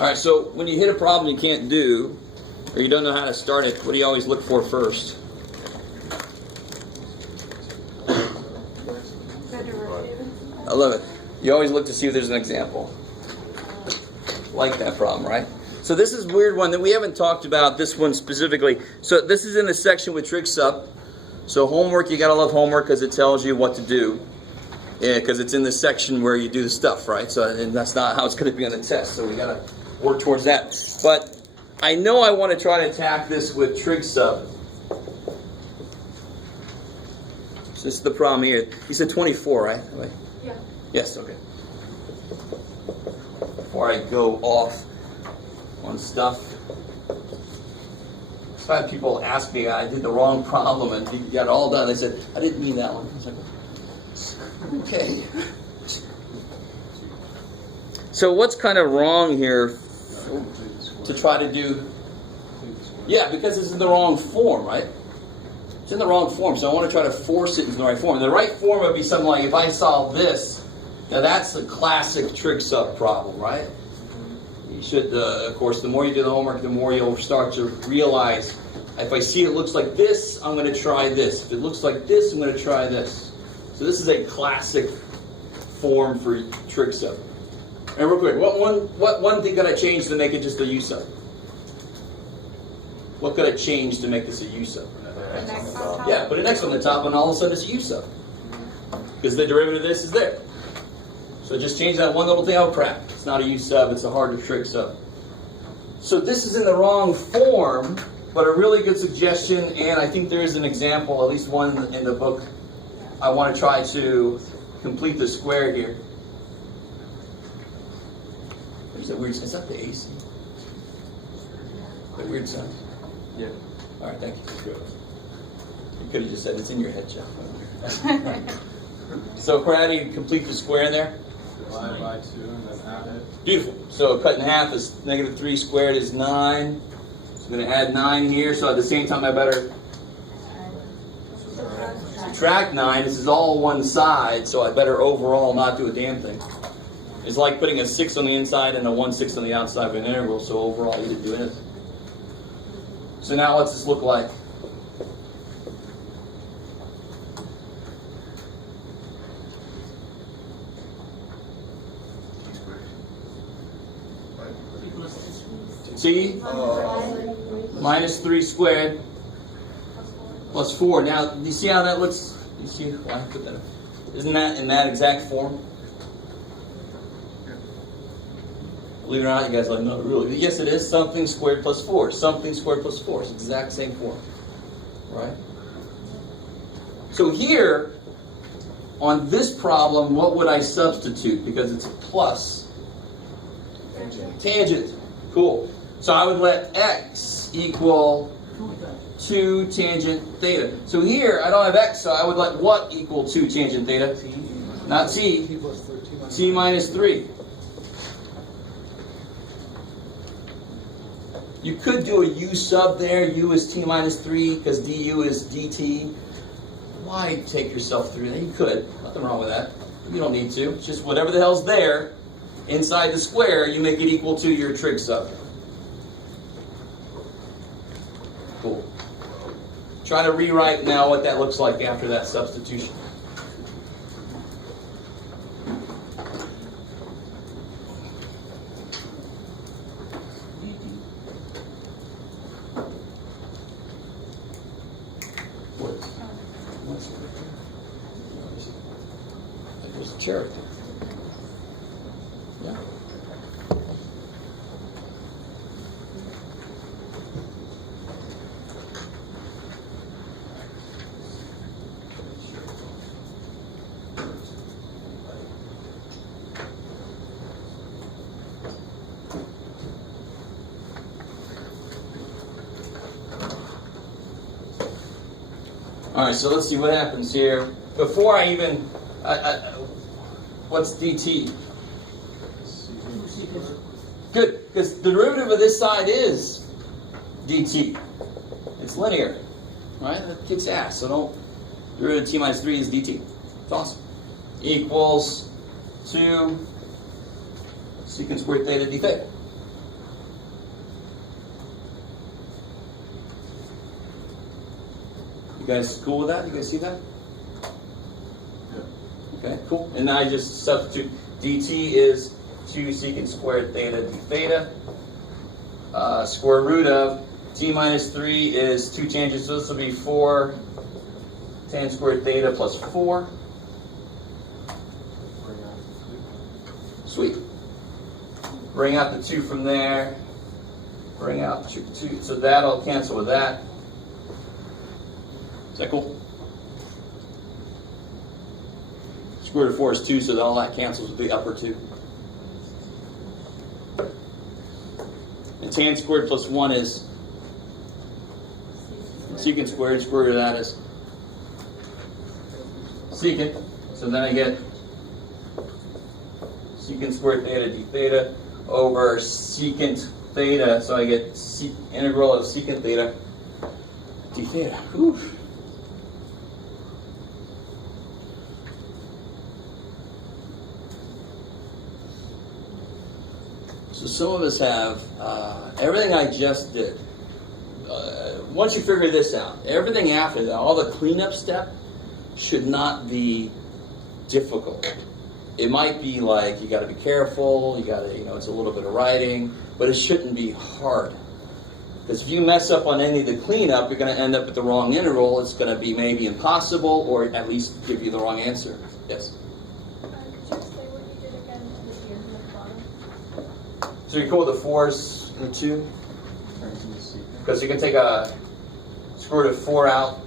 All right, so when you hit a problem you can't do, or you don't know how to start it, what do you always look for first? I love it. You always look to see if there's an example. Like that problem, right? So this is a weird one that we haven't talked about, this one specifically. So this is in the section with trig sup. So homework, you gotta love homework because it tells you what to do. Yeah, because it's in the section where you do the stuff, right? So and that's not how it's gonna be on the test. So we gotta work towards that. But I know I want to try to attack this with trig sup. So this is the problem here. You said 24, right? Yeah. Yes, okay. Before I go off on stuff. I've had people ask me, I did the wrong problem and you got it all done. They said, I didn't mean that one. I was like, okay. So what's kind of wrong here to try to do? Yeah, because it's in the wrong form, right? It's in the wrong form, so I want to try to force it into the right form. The right form would be something like, if I solve this, now that's a classic trig sup problem, right? You should, of course, the more you do the homework, the more you'll start to realize, if I see it looks like this, I'm going to try this. If it looks like this, I'm going to try this. So this is a classic form for trig sup. And real quick, what one thing could I change to make it just a U sub? What could I change to make this a U sub? Yeah, put an X on the top and all of a sudden it's a U sub. Because the derivative of this is there. So just change that one little thing. Oh crap, it's not a U sub, it's a harder trig sub. So this is in the wrong form, but a really good suggestion, and I think there is an example, at least one in the book. I want to try to complete the square here. There's that weird, is that the AC? That weird sound? Yeah. All right, thank you. Good. You could have just said it's in your head, Jeff. So, Karate, complete the square in there. Divide by 2 and then half it. Beautiful. So, cut in half is -3 squared is 9. So, I'm going to add 9 here. So, at the same time, I better subtract 9. This is all one side, so I better overall not do a damn thing. It's like putting a 6 on the inside and a 1/6 on the outside of an integral, so overall you didn't do anything. So now what's this look like? T -3 squared plus 4. Now, do you see how that looks? You see why I put that up? Isn't that in that exact form? Believe it or not, you guys are like, no, really? Yes, it is. Something squared plus 4. Something squared plus 4. It's the exact same form. Right? So here, on this problem, what would I substitute? Because it's a plus. Tangent. Cool. So I would let x equal 2 tangent theta. So here, I don't have x, so I would let what equal 2 tangent theta? Not t. T minus 3. You could do a u sub there. U is t minus 3 because du is dt. Why take yourself through that? You could. Nothing wrong with that. You don't need to. It's just whatever the hell's there inside the square, you make it equal to your trig sub. Cool. Try to rewrite now what that looks like after that substitution. Sure. Yeah. All right, so let's see what happens here. Before I even, what's dt? Good, because the derivative of this side is dt. It's linear, right? That kicks ass, so don't, derivative of t minus 3 is dt. It's awesome. Equals 2 secant squared theta d theta. You guys cool with that? You guys see that? Yeah. Okay, cool. And now I just substitute dt is 2 secant squared theta d theta. Square root of t minus 3 is 2 tangents, so this will be 4 tan squared theta plus 4. Bring out the 2. Sweet. Bring out the 2 from there. Bring out 2. So that'll cancel with that. Is that cool? Square root of 4 is 2, so all that cancels with the upper 2. And tan squared plus 1 is secant squared. Square root of that is secant. So then I get secant squared theta d theta over secant theta. So I get integral of secant theta d theta. Whew. So some of us have everything I just did. Once you figure this out, everything after that, all the cleanup step should not be difficult. It might be like you got to be careful, you got to, it's a little bit of writing, but it shouldn't be hard. Because if you mess up on any of the cleanup, you're going to end up with the wrong integral. It's going to be maybe impossible, or at least give you the wrong answer. Yes. Could you say what you did again with the end of the bottom? So you're cool with the 4s and the 2? Turns into secant. Because you can take a square root of 4 out,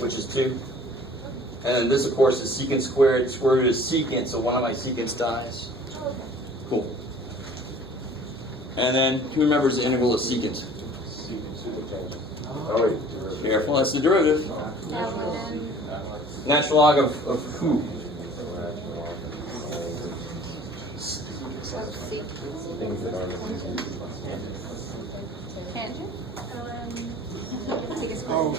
which is 2. And then this, of course, is secant squared. Square root is secant, so one of my secants dies. Oh, okay. Cool. And then, who remembers the integral of secant? Oh, wait. Careful, that's the derivative. That one. Natural log of who? Things that aren't Tangent?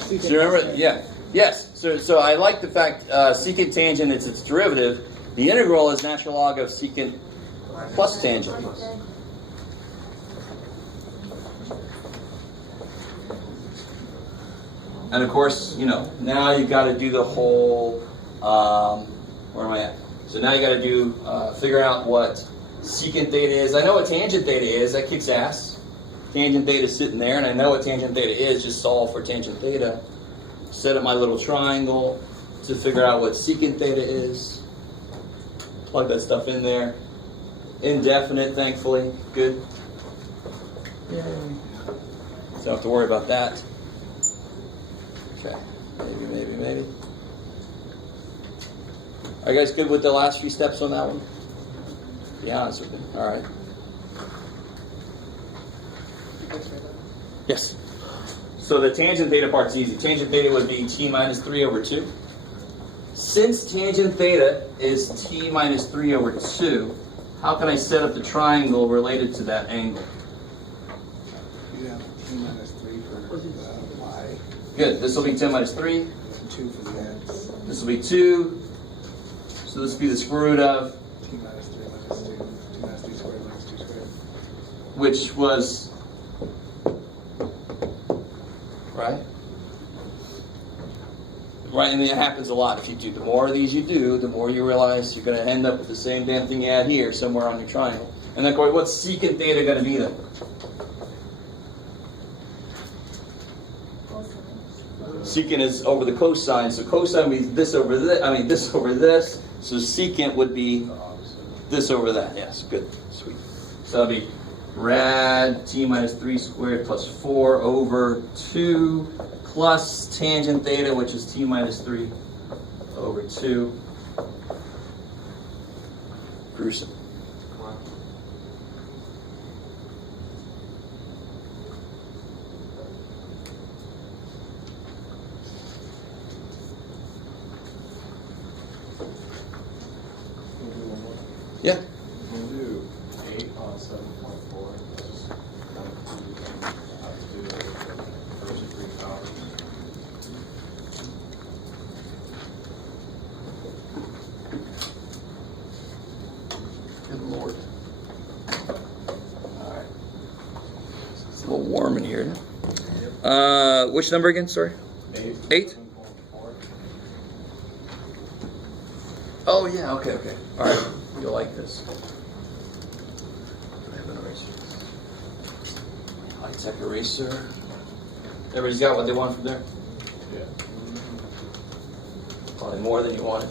So you remember, yeah. Yes, so I like the fact secant tangent is its derivative. The integral is natural log of secant plus tangent. And of course, now you've got to do the whole, where am I at? So now you got to do, figure out what secant theta is. I know what tangent theta is, that kicks ass. Tangent theta is sitting there, and I know what tangent theta is, just solve for tangent theta. Set up my little triangle to figure out what secant theta is. Plug that stuff in there. Indefinite, thankfully, good. Yay. So I don't have to worry about that. Okay, maybe. Are you guys good with the last few steps on that one? Be honest with me. All right. Yes. So the tangent theta part's easy. Tangent theta would be t minus 3 over 2. Since tangent theta is t minus 3 over 2, how can I set up the triangle related to that angle? You have t minus 3 for the y, Good. This will be 10 minus 3. and 2 for the x. This will be 2. So this will be the square root of, T minus 3 minus 2. T minus 3 squared minus 2 squared. which was, right? Right, and it happens a lot if you do. The more of these you do, the more you realize you're going to end up with the same damn thing you had here somewhere on your triangle. And then, of course, what's secant theta going to be then? Secant is over the cosine, so cosine means this over this. This over this. So secant would be this over that. Yes, good, sweet. So that'd be rad t minus 3 squared plus 4 over 2 plus tangent theta, which is t minus 3 over 2. Gruesome. Yeah. We'll do 8 on 7.4. Just have to do the first 3 columns. Good Lord. Alright. It's a little warm in here. Which number again? Sorry. 8? 7.4. Oh, yeah, okay. All right, you'll like this. I have an eraser. High-tech eraser. Everybody's got what they want from there? Yeah. Probably more than you wanted.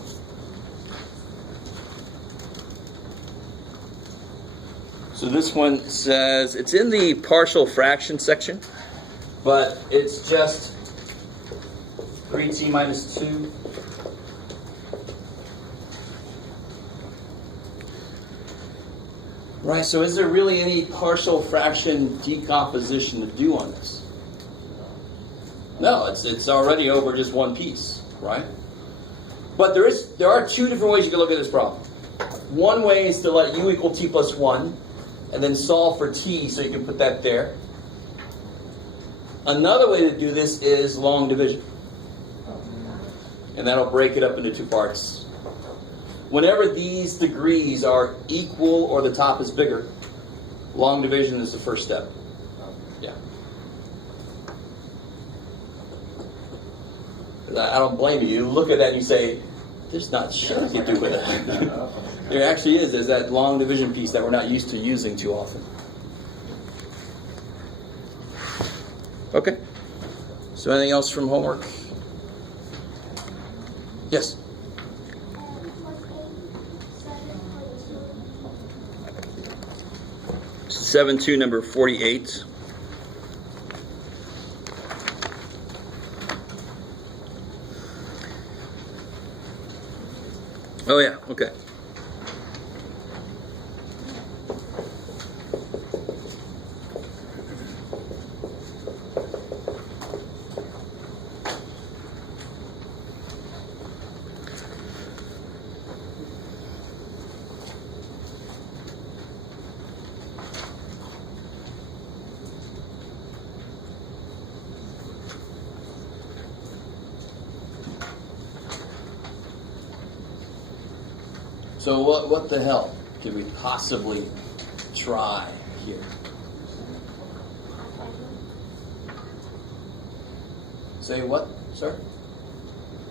So this one says, it's in the partial fraction section, but it's just 3t minus 2. Right, so is there really any partial fraction decomposition to do on this? No, it's already over just one piece, right? But there are two different ways you can look at this problem. One way is to let u equal t plus 1, and then solve for t, so you can put that there. Another way to do this is long division. And that'll break it up into two parts. Whenever these degrees are equal or the top is bigger, long division is the first step. Yeah. I don't blame you. You look at that and you say, there's not shit I can do with that. There actually is. There's that long division piece that we're not used to using too often. Okay. So anything else from homework? Yes? Was 7-2, number 48. Oh yeah, okay. So what the hell could we possibly try here? Say what, sir?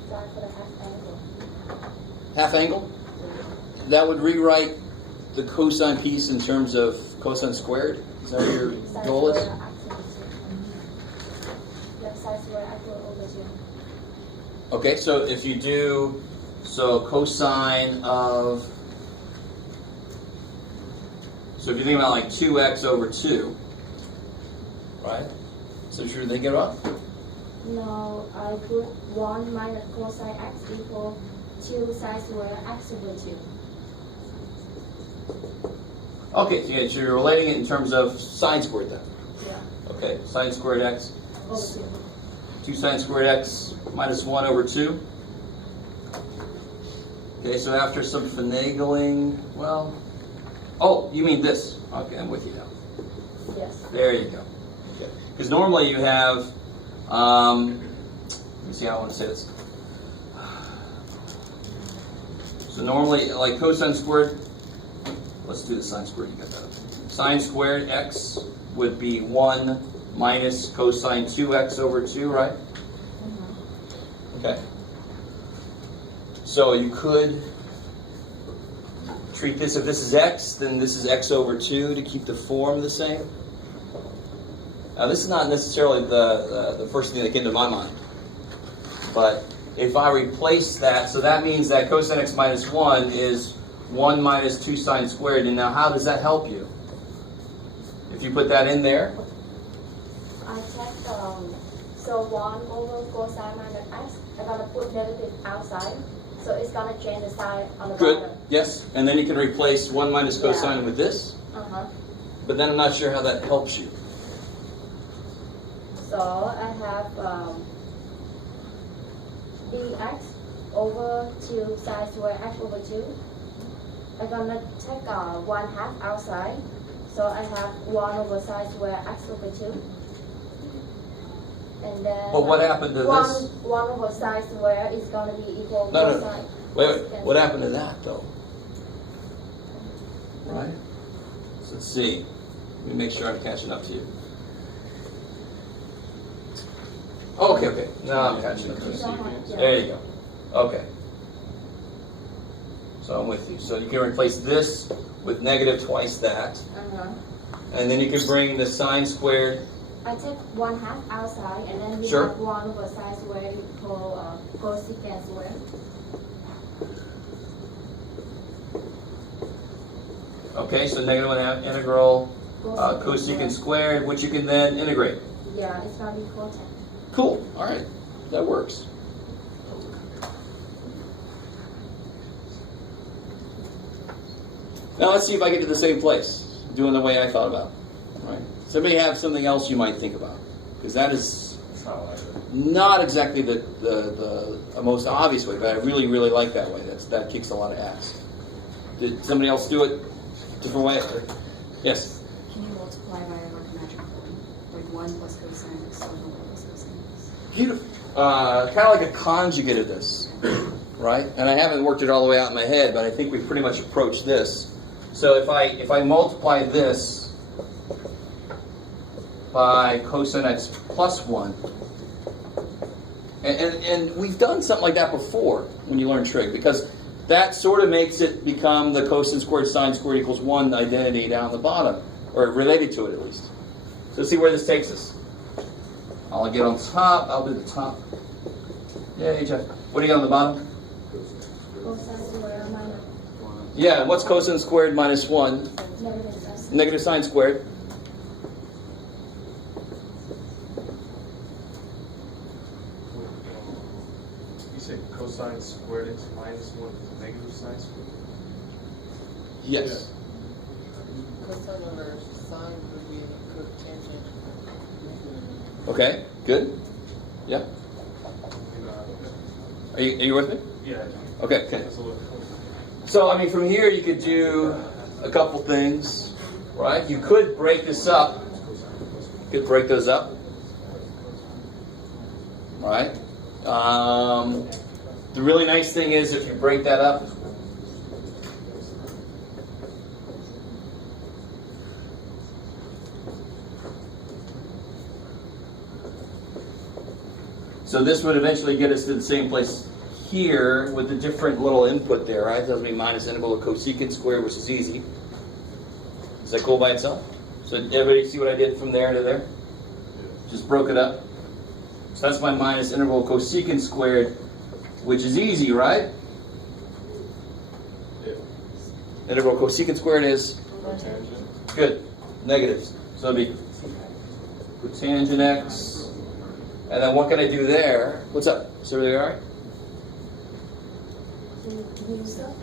Sorry for the half angle. Half angle? That would rewrite the cosine piece in terms of cosine squared? Is that what your goal is? Okay, so if you do, so cosine of, so if you think about like 2x over 2, right? So should we think it up? No, I put 1 minus cosine x equal 2 sine square x over 2. Okay, so you're relating it in terms of sine squared then. Yeah. Okay, sine squared x, Over 2. 2 sine squared x minus 1 over 2. Okay, so after some finagling, well, oh, you mean this. Okay, I'm with you now. Yes. There you go. Okay. Because normally you have, let me see how I want to say this. So normally, like cosine squared, let's do the sine squared, you got that. Sine squared x would be 1 minus cosine 2x over 2, right? Mm-hmm. Okay. So you could treat this, if this is x, then this is x over 2 to keep the form the same. Now this is not necessarily the first thing that came to my mind. But if I replace that, so that means that cosine x minus 1 is 1 minus 2 sine squared. And now how does that help you? If you put that in there? I checked, so 1 over cosine minus x, I'm going to put negative outside. So it's going to change the sign on the Good. bottom. Yes. And then you can replace 1 minus cosine with this. Uh-huh. But then I'm not sure how that helps you. So I have dx over 2 sine square x over 2. I'm going to take 1/2 outside. So I have 1 over sine square x over 2. And then But what happened to this? 1 over sine square is going to be equal to No. cosine. Wait. What happened to that, though? Right? So let's see. Let me make sure I'm catching up to you. Oh, okay, okay. Now I'm catching it. There you go. Okay. So I'm with you. So you can replace this with negative twice that. And then you can bring the sine squared. I take 1/2 outside, and then we Sure. have 1 over sine squared equal cosecant squared. Okay, so negative 1/2 integral cosecant squared, which you can then integrate. Yeah, it's gonna be equal 10. Cool. All right. That works. Now let's see if I get to the same place, doing the way I thought about. All right. Somebody have something else you might think about, because that is not exactly the most obvious way, but I really, really like that way. That kicks a lot of ass. Did somebody else do it different way? Yes? Can you multiply by a mathematical point? Like 1 plus cosine x, 1 plus cosine x. Beautiful. Kind of like a conjugate of this, right? And I haven't worked it all the way out in my head, but I think we've pretty much approached this. So if I multiply this by cosine x plus 1, and we've done something like that before when you learn trig, because that sort of makes it become the cosine squared sine squared equals 1 identity down the bottom, or related to it at least. So let's see where this takes us. I'll get on top. I'll do the top. Yeah, Jeff. What do you got on the bottom? Cosine squared minus Yeah, what's cosine squared minus 1? negative sine. Negative sine squared. You said cosine squared x minus 1 is negative sine squared? Yes. Cosine over sine would be cotangent. Okay, good. Yeah. Are you with me? Yeah. Okay, okay. That's a little closer. So, I mean, from here you could do a couple things, right? You could break this up. You could break those up. Right? The really nice thing is if you break that up, so this would eventually get us to the same place here with the different little input there, right? That would be minus integral of cosecant squared, which is easy. Is that cool by itself? So everybody see what I did from there to there? Just broke it up. So that's my minus integral of cosecant squared, which is easy, right? Yeah. Integral of cosecant squared is? Cotangent. Good. Negatives. So it'd be cotangent x. And then what can I do there? What's up? Is everything all right? U sub.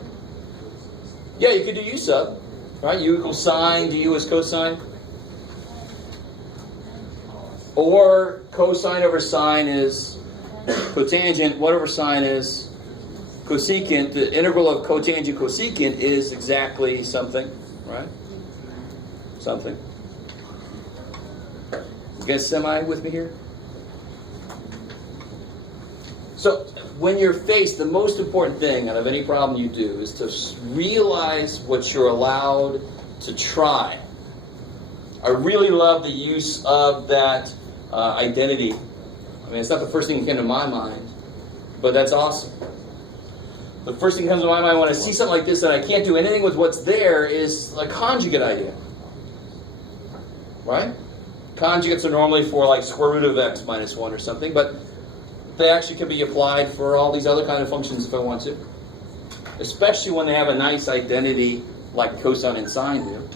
Yeah, you could do u sub, right? U equals sine, du is cosine. Or cosine over sine is cotangent. What over sine is cosecant. The integral of cotangent cosecant is exactly something, right? Something. You guys semi with me here? So when you're faced, the most important thing out of any problem you do is to realize what you're allowed to try. I really love the use of that identity. I mean, it's not the first thing that came to my mind, but that's awesome. The first thing that comes to my mind when I see something like this that I can't do anything with what's there is a conjugate idea. Right? Conjugates are normally for like square root of x minus 1 or something, but they actually can be applied for all these other kind of functions if I want to. Especially when they have a nice identity like cosine and sine do.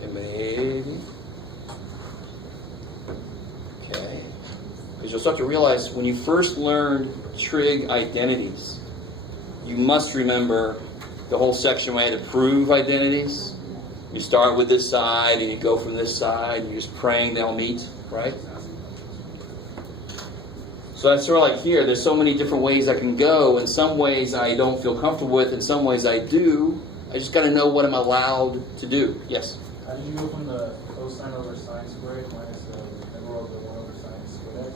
Okay, maybe. Okay. Because you'll start to realize when you first learn trig identities, you must remember the whole section where I had to prove identities. You start with this side and you go from this side and you're just praying they'll meet, right? So that's sort of like here, there's so many different ways I can go. In some ways I don't feel comfortable with, in some ways I do. I just got to know what I'm allowed to do. Yes? How did you go from the cosine over sine squared minus the integral of the 1 over sine squared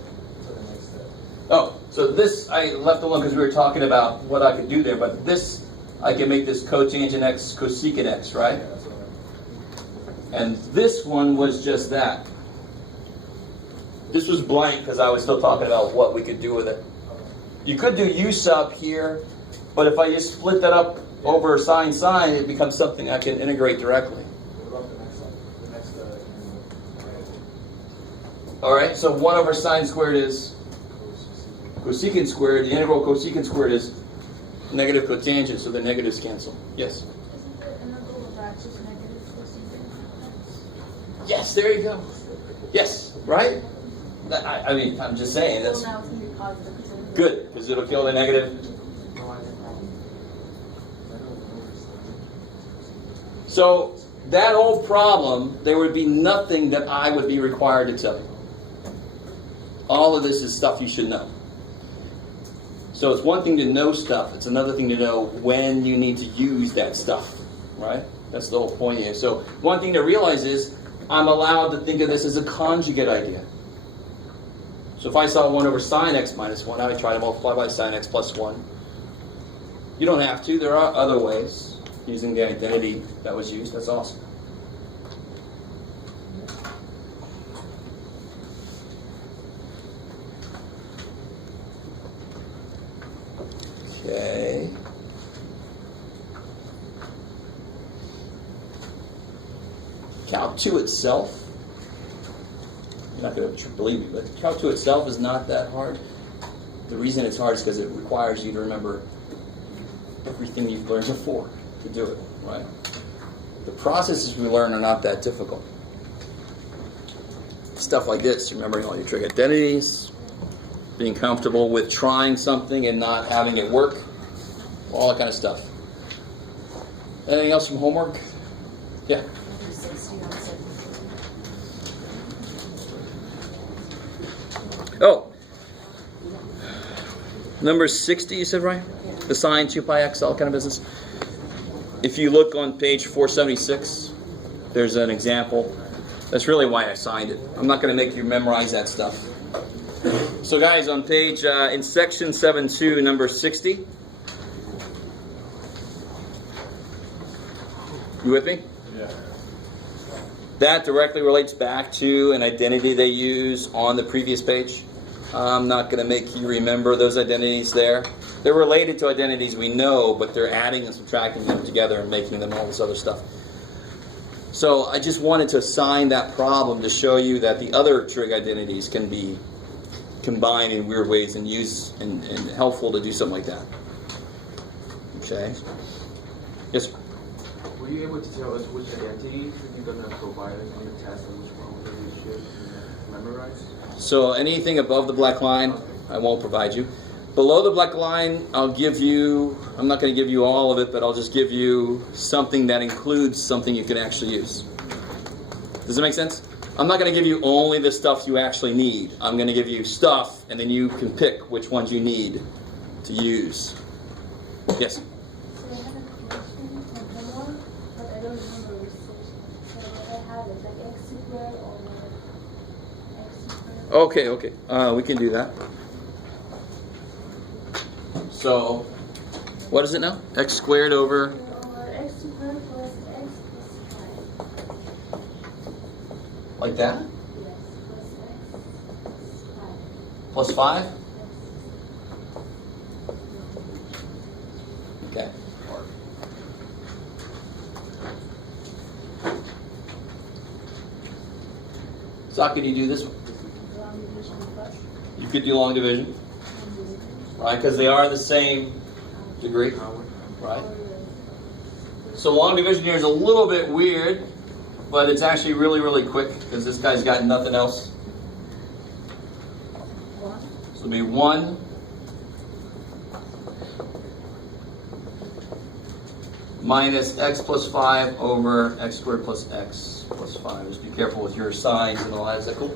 to the next step? Oh, so this I left alone because we were talking about what I could do there, but this, I can make this cotangent x cosecant x, right? Yeah, that's what And this one was just that. This was blank because I was still talking about what we could do with it. You could do u sub here, but if I just split that up over sine, it becomes something I can integrate directly. What about the next one? The next, All right, so 1 over sine squared is cosecant squared. The integral cosecant squared is negative cotangent, so the negatives cancel. Yes? Isn't the integral of x is negative cosecant x? Yes, there you go. Yes, right? I mean, I'm just saying, that's So now it's going to be positive because of the good, because it'll kill the negative. So that whole problem, there would be nothing that I would be required to tell you. All of this is stuff you should know. So it's one thing to know stuff, it's another thing to know when you need to use that stuff, right? That's the whole point here. So one thing to realize is I'm allowed to think of this as a conjugate idea. So if I saw 1 over sine x minus 1, I would try to multiply by sine x plus 1. You don't have to. There are other ways using the identity that was used. That's awesome. Okay. Calc 2 itself, you're not going to believe me, but Calc 2 itself is not that hard. The reason it's hard is because it requires you to remember everything you've learned before to do it, right? The processes we learn are not that difficult. Stuff like this, remembering all your trig identities, being comfortable with trying something and not having it work, all that kind of stuff. Anything else from homework? Yeah. Number 60 on 7. Oh, number 60, you said, right? The sine 2 pi x, all kind of business. If you look on page 476, there's an example. That's really why I signed it. I'm not going to make you memorize that stuff. So guys, on page, in section 7.2, number 60. You with me? Yeah. That directly relates back to an identity they use on the previous page. I'm not going to make you remember those identities there. They're related to identities we know, but they're adding and subtracting them together and making them all this other stuff. So I just wanted to assign that problem to show you that the other trig identities can be combined in weird ways and used and helpful to do something like that. Okay. Yes, sir? Were you able to tell us which identities you're going to provide us on the test and which one we should memorize? So anything above the black line, I won't provide you. Below the black line, I'll give you, I'm not going to give you all of it, but I'll just give you something that includes something you can actually use. Does that make sense? I'm not going to give you only the stuff you actually need. I'm going to give you stuff, and then you can pick which ones you need to use. Yes? So I have a question on homework, but I don't remember which section. So what I have is like x squared over x squared. Okay. We can do that. So, what is it now? X squared over... Over x squared plus x plus 5. Like that? Yes, plus x plus 5. Plus 5? Okay. So how could you do this one? Long division plus You could do long division, right? Because they are the same degree, right? So long division here is a little bit weird, but it's actually really, really quick because this guy's got nothing else. So it'll be 1 minus x plus 5 over x squared plus x plus 5. Just be careful with your signs and all that. Is that cool?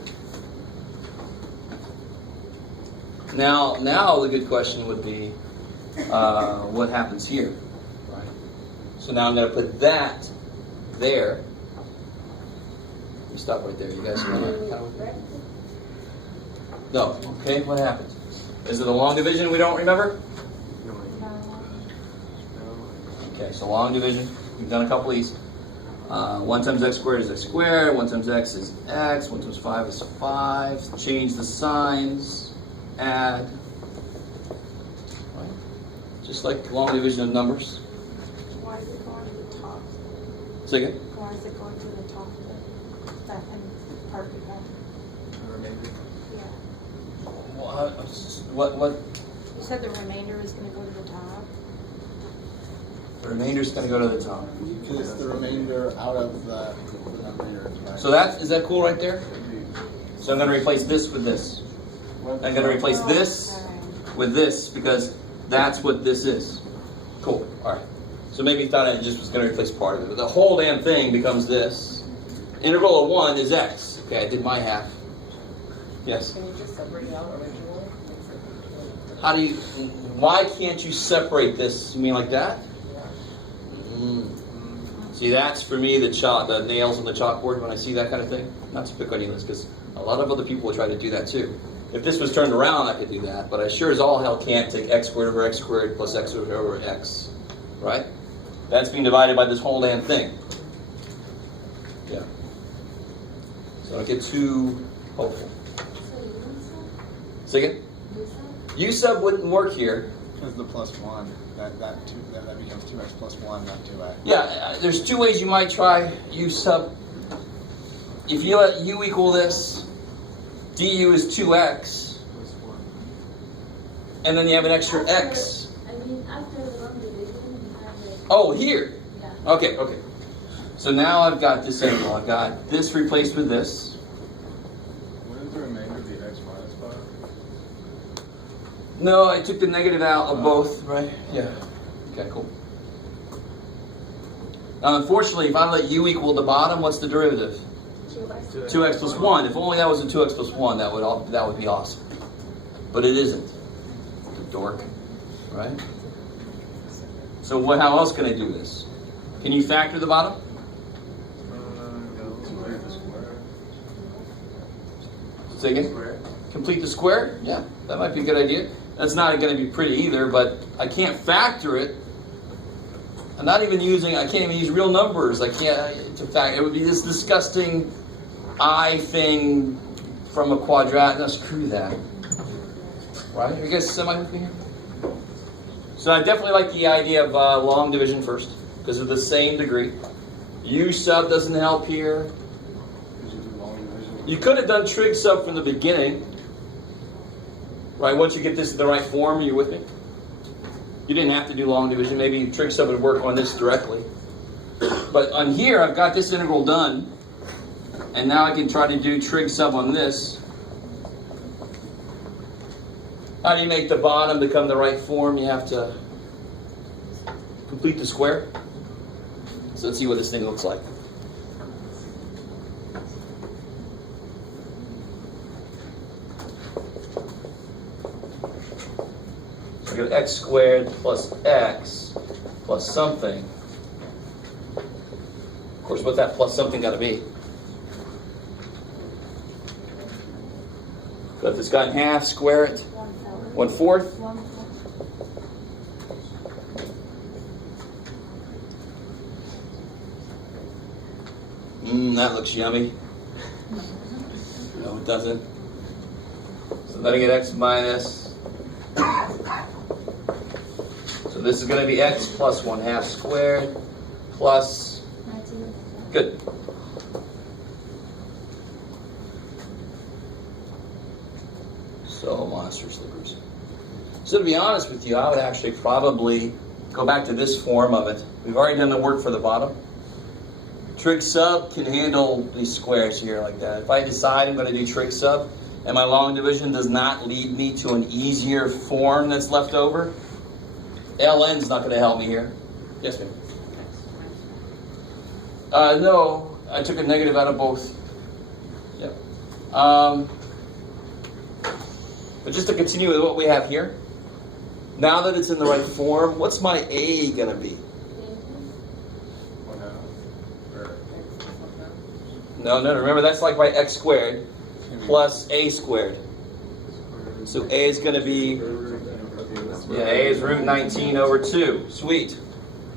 Now the good question would be, what happens here, right? So now I'm going to put that there. Let me stop right there. You guys want to? No. Okay. What happens? Is it a long division we don't remember? Okay. So long division. We've done a couple of these. 1 times x squared is x squared, 1 times x is x, 1 times 5 is 5. Change the signs, add. Right? Just like long division of numbers. Why is it going to the top? Say again? Why is it going to the top of that and part of that? The remainder. Yeah. What? You said the remainder is going to go to the top? The remainder is going to go to the top. Because it's the remainder out of the numerator. Right? So is that cool right there? So I'm going to replace this with this. I'm going to replace this with this because that's what this is. Cool. All right. So maybe you thought I just was going to replace part of it. But the whole damn thing becomes this. Integral of 1 is x. Okay, I did my half. Yes? Can you just separate it out originally? How do you... Why can't you separate this? You mean like that? See, that's for me the nails on the chalkboard when I see that kind of thing. Not to pick on you, because a lot of other people will try to do that too. If this was turned around, I could do that, but I sure as all hell can't take x squared over x squared plus x over x, right? That's being divided by this whole damn thing. Yeah. So don't get too hopeful. Say again? U sub wouldn't work here. Because the plus 1, that becomes 2x plus 1, not 2x. Yeah, there's two ways you might try U sub. If you let u equal this, du is 2x, and then you have an extra x. I mean, after the long division, you have the... Oh, here. Yeah. Okay. So now I've got this integral. I've got this replaced with this. Wouldn't the remainder be x minus 5? No, I took the negative out of both, right? Yeah. Okay, cool. Now, unfortunately, if I let u equal the bottom, what's the derivative? 2x plus 1. If only that was a 2x plus 1, that would be awesome. But it isn't. Dork. Right? So how else can I do this? Can you factor the bottom? Say again? Complete the square? Yeah, that might be a good idea. That's not going to be pretty either, but I can't factor it. I can't even use real numbers. I can't to factor. It would be this disgusting I thing from a quadrat. No, screw that. Right? Are you guys semi with me here? So I definitely like the idea of long division first, because of the same degree. U sub doesn't help here. You could have done trig sub from the beginning. Right, once you get this in the right form, are you with me? You didn't have to do long division. Maybe trig sub would work on this directly. But on here, I've got this integral done. And now I can try to do trig sub on this. How do you make the bottom become the right form? You have to complete the square. So let's see what this thing looks like. I got x squared plus x plus something. Of course, what's that plus something got to be? Cut this guy in half, square it. 1/4. That looks yummy. No, it doesn't. So then I get x minus. So this is going to be x plus 1/2 squared plus. Good. So monstrously gruesome. So to be honest with you, I would actually probably go back to this form of it. We've already done the work for the bottom. Trig sub can handle these squares here like that. If I decide I'm going to do trig sub and my long division does not lead me to an easier form that's left over, ln is not going to help me here. Yes, ma'am. No, I took a negative out of both. Yep. But just to continue with what we have here, now that it's in the right form, what's my a going to be? No, remember that's like my x squared plus a squared. So a is going to be, a is root 19 over 2. Sweet.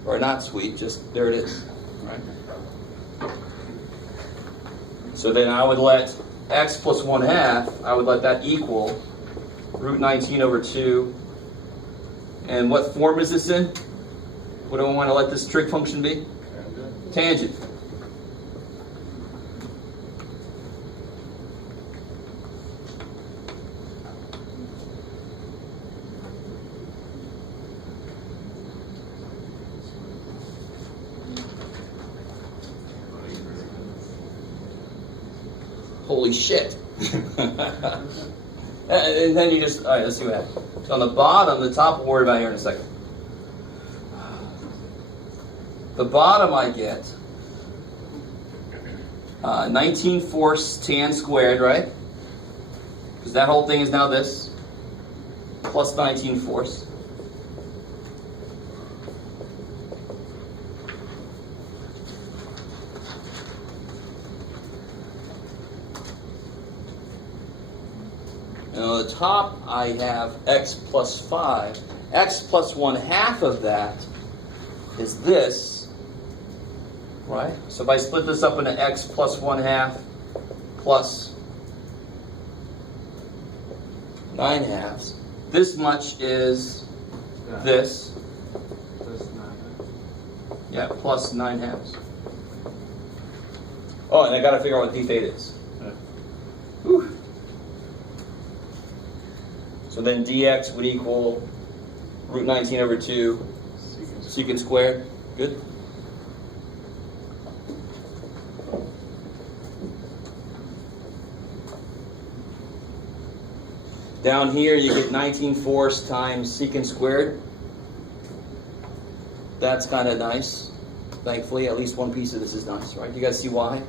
Or not sweet, just there it is. Right? So then I would let x plus 1/2, I would let that equal root 19 over 2. And what form is this in? What do I want to let this trig function be? Tangent. Holy shit. And then you just, all right, let's see what happens. So on the bottom, the top we'll worry about here in a second. The bottom I get 19 tan squared, right? Because that whole thing is now this, plus 19 fourths. And on the top, I have x plus 5. X plus 1/2 of that is this, right? So if I split this up into x plus 1/2 plus 9/2, this much is this. Yeah, plus 9/2. Oh, and I got to figure out what d theta is. Whew. So then dx would equal root 19 over 2 secant squared. Good? Down here you get 19 fourths times secant squared. That's kind of nice. Thankfully, at least one piece of this is nice, right? You guys see why?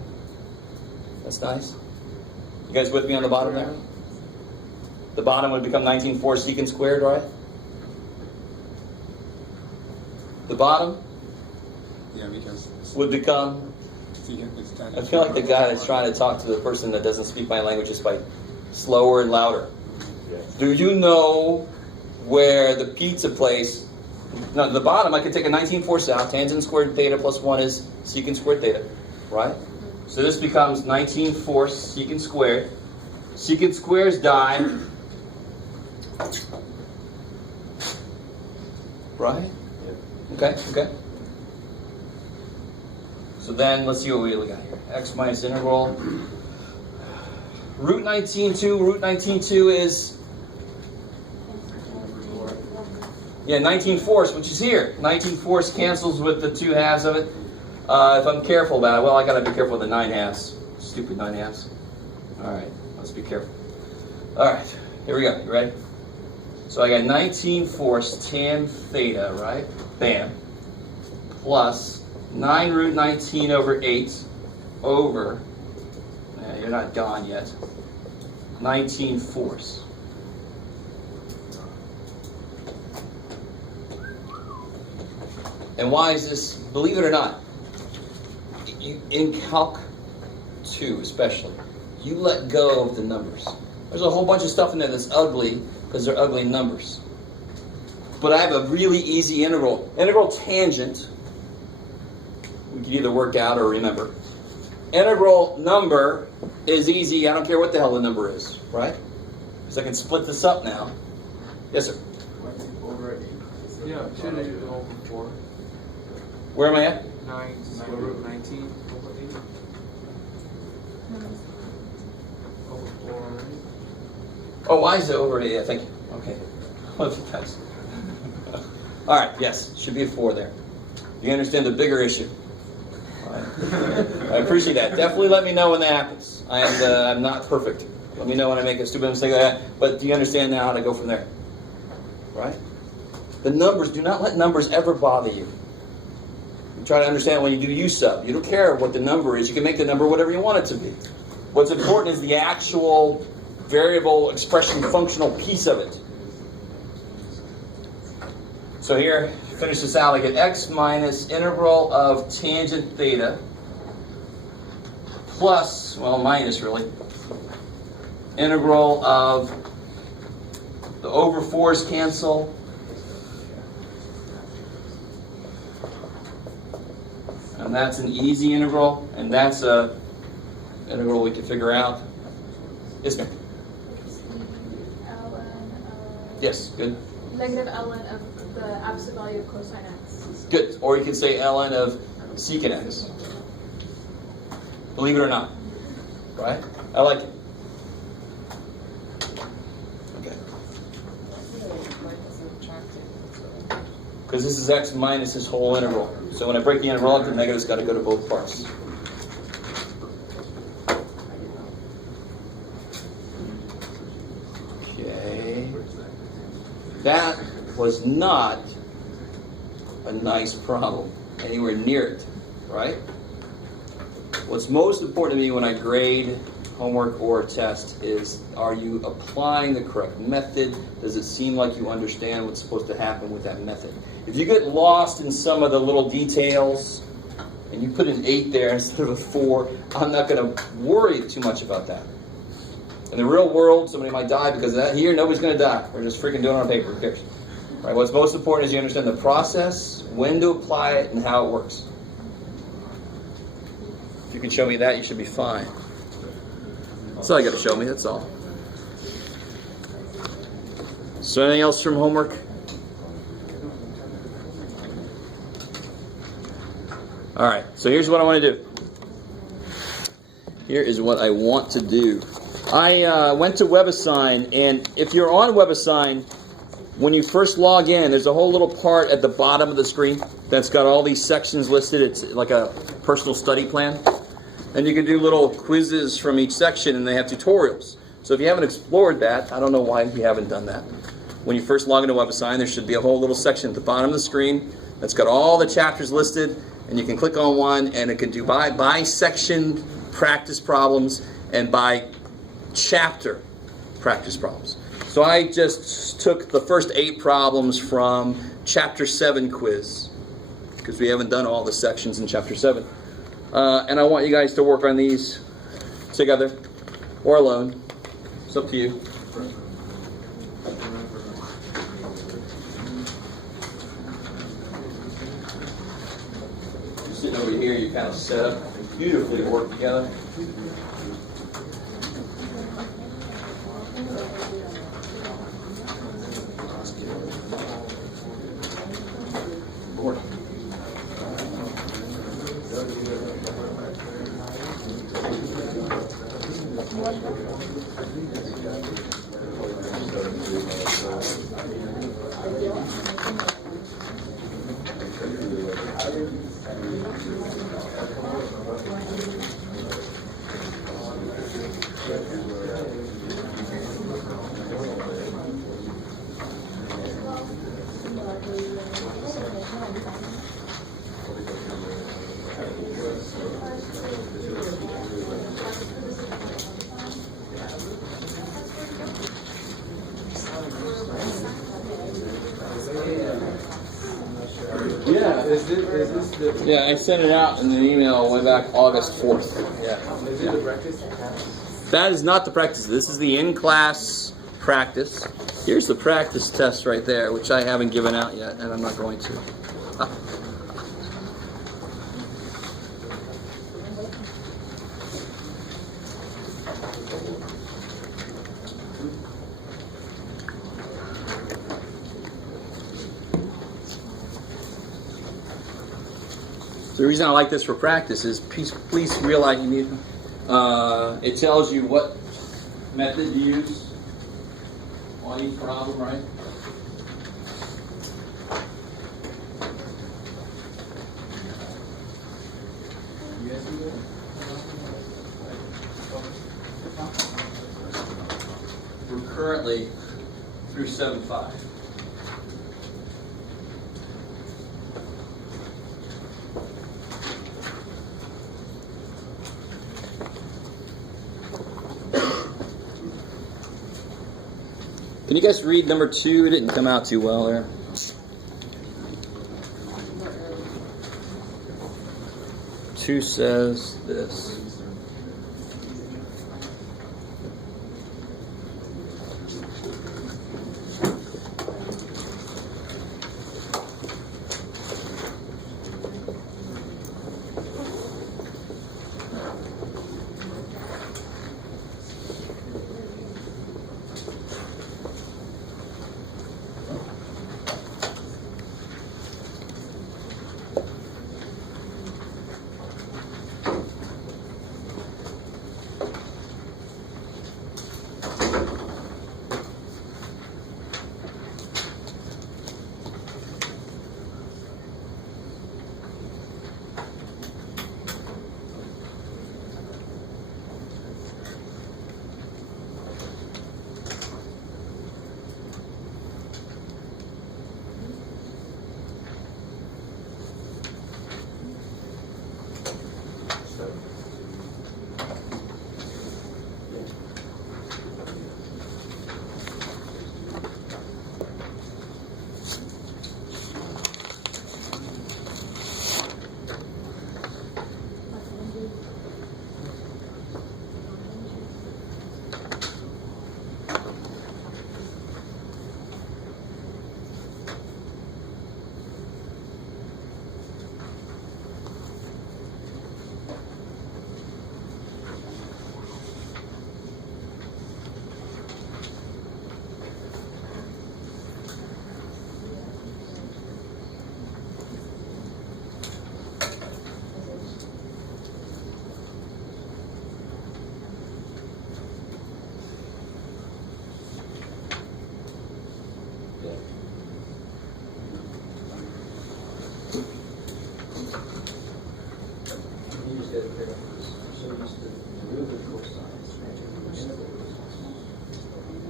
That's nice. You guys with me on the bottom there? The bottom would become 19 fourths secant squared, right? The bottom Yeah, because would become, I feel like the guy that's trying to talk to the person that doesn't speak my language just by slower and louder. Do you know where the pizza place, no, the bottom, I could take a 19 fourths out, tangent squared theta plus 1 is secant squared theta, right? So this becomes 19 fourths secant squared. Secant squares die. Right? Okay. So then, let's see what we got here. X minus integral. Root 19.2. Root 19.2 is, yeah, 19 fourths, which is here. 19 fourths cancels with the 2/2 of it. If I'm careful about it, well, I got to be careful with the 9/2. Stupid 9/2. All right, let's be careful. All right, here we go. You ready? So I got 19 fourths tan theta, right? Bam. Plus 9 root 19 over 8 over, you're not gone yet, 19 fourths. And why is this? Believe it or not, in Calc 2 especially, you let go of the numbers. There's a whole bunch of stuff in there that's ugly because they're ugly numbers. But I have a really easy integral. Integral tangent, we can either work out or remember. Integral number is easy. I don't care what the hell the number is, right? Because I can split this up now. Yes, sir. Over 8. Yeah, should it be over 4? Where am I at? 9 square root 19 over 8. Over 4, right? Oh, why is it over 8? Thank you. Okay. All right, yes, should be a 4 there. You understand the bigger issue. All right. I appreciate that. Definitely let me know when that happens. I'm not perfect. Let me know when I make a stupid mistake like that. But do you understand now how to go from there? Right? The numbers, do not let numbers ever bother you. You try to understand when you do U sub. You don't care what the number is. You can make the number whatever you want it to be. What's important is the actual variable expression functional piece of it. So here, finish this out. I get x minus integral of tangent theta plus, well, minus really, integral of the over 4's cancel. And that's an easy integral, and that's a integral we can figure out? Yes, ma'am. Yes, good. Negative ln of the absolute value of cosine x. Good. Or you can say ln of secant x. Believe it or not. Right? I like it. Okay. Because this is x minus this whole integral. So when I break the integral up, the negative's got to go to both parts. Okay. That was not a nice problem, anywhere near it, right? What's most important to me when I grade homework or a test is, are you applying the correct method? Does it seem like you understand what's supposed to happen with that method? If you get lost in some of the little details and you put an 8 there instead of a 4, I'm not going to worry too much about that. In the real world, somebody might die because of that. Here, nobody's going to die. We're just freaking doing it on paper. Who cares? Right? What's most important is you understand the process, when to apply it, and how it works. If you can show me that, you should be fine. That's all you got to show me. That's all. So anything else from homework? All right. So here's what I want to do. Here is what I want to do. I went to WebAssign, and if you're on WebAssign, when you first log in, there's a whole little part at the bottom of the screen that's got all these sections listed. It's like a personal study plan. And you can do little quizzes from each section, and they have tutorials. So if you haven't explored that, I don't know why you haven't done that. When you first log into WebAssign, there should be a whole little section at the bottom of the screen that's got all the chapters listed, and you can click on one, and it can do by section practice problems and by chapter practice problems. So I just took the first 8 problems from Chapter 7 quiz, because we haven't done all the sections in Chapter 7. And I want you guys to work on these together or alone. It's up to you. You're sitting over here, you kind of set up beautifully to work together. Yeah, I sent it out in an email way back August 4th. Yeah. Is it the practice test? That is not the practice. This is the in-class practice. Here's the practice test right there, which I haven't given out yet, and I'm not going to. The reason I like this for practice is please realize you need. It tells you what method to use on each problem, right? We're currently through 7.5. Can you guys read number 2? It didn't come out too well there. Two says this.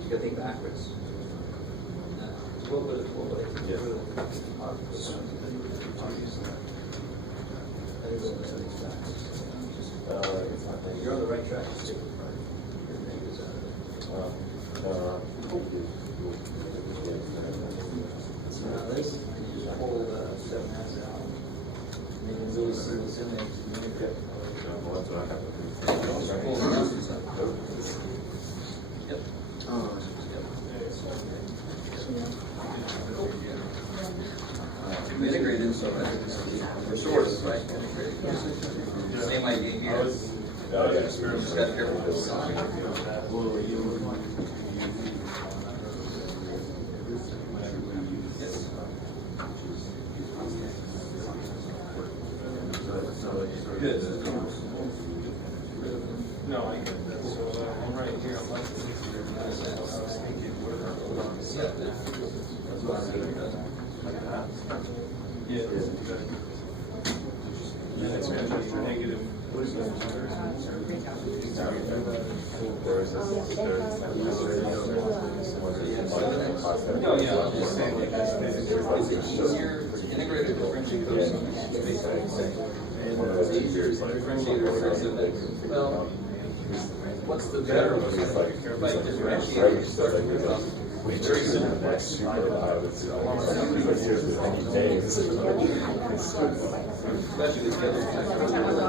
You gotta think backwards. What would it? You're on the right track. Now this, you just pull 7 halves out. And then you really see what's in there. Yep. Integrated, so we're sort of, right? Integrated. Same idea here. Just gotta be careful with this sign. Good. No, I get that. So I'm right here. I'm like, I was thinking, yeah. Yeah, it's going to be negative. No, yeah, I'm just saying, like, Is it easier to integrate or differentiate those? It's easier to differentiate or differentiate. Well, what's the better one? Like differentiate, you start to move up. Very simple. Especially the other